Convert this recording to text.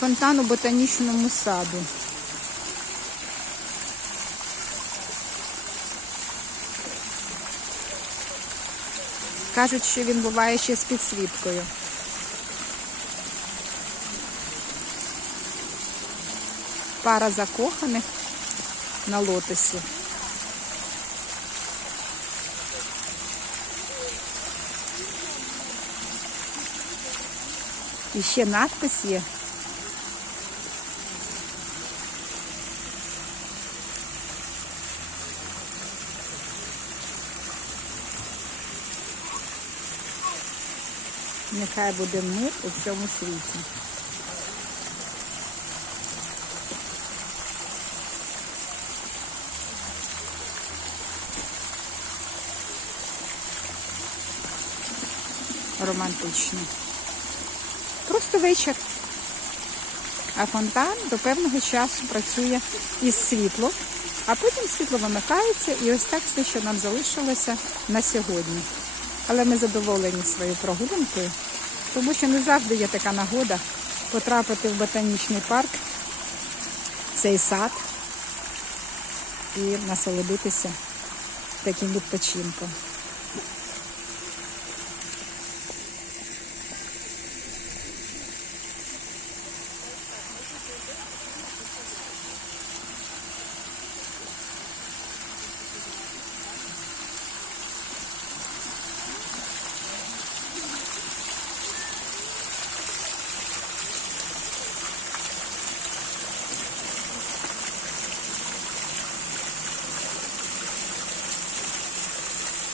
Фонтан у ботанічному саду. Кажуть, що він буває ще з підсвіткою. Пара закоханих на лотосі. І ще надпис є. Нехай буде мир у цьому світі. Романтично. Просто вечір. А фонтан до певного часу працює із світлом, а потім світло вимикається і ось так все, що нам залишилося на сьогодні. Але ми задоволені своєю прогулянкою, тому що не завжди є така нагода потрапити в ботанічний парк, цей сад і насолодитися таким відпочинком.